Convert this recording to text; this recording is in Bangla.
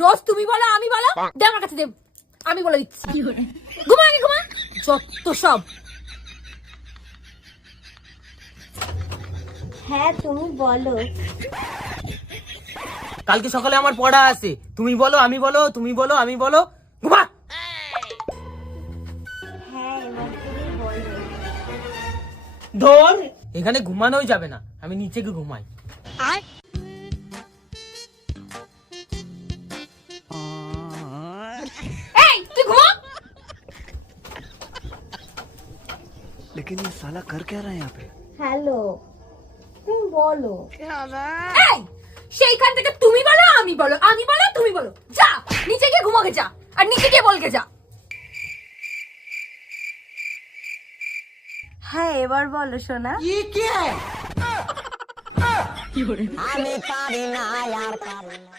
রোজ তুমি বলো আমি বলো, দে আমার কাছে দে, আমি বলে দিচ্ছি। ঘুমা আগে ঘুমা, যত সব। হ্যাঁ তুমি বলো। কালকে সকালে আমার পড়া আছে, তুমি বলো আমি বলো, তুমি বলো আমি বলো, ঘুমা। হ্যাঁ এবার তুমি বলো। ধর, এখানে ঘুমানোই যাবে না, আমি নিচে গিয়ে ঘুমাই। এই তুই ঘুমা। लेकिन ये साला कर क्या रहा है यहाँ पे? হ্যালো তুমি বলো। এই সেইখান থেকে তুমি বলো আমি বলো, আমি বলো তুমি বলো, যা নিচে গিয়ে ঘুমাকে যা, আর নিচে গিয়ে বলকে যা। হ্যাঁ এবার বলো সোনা। আমি পারি না আর পারি না।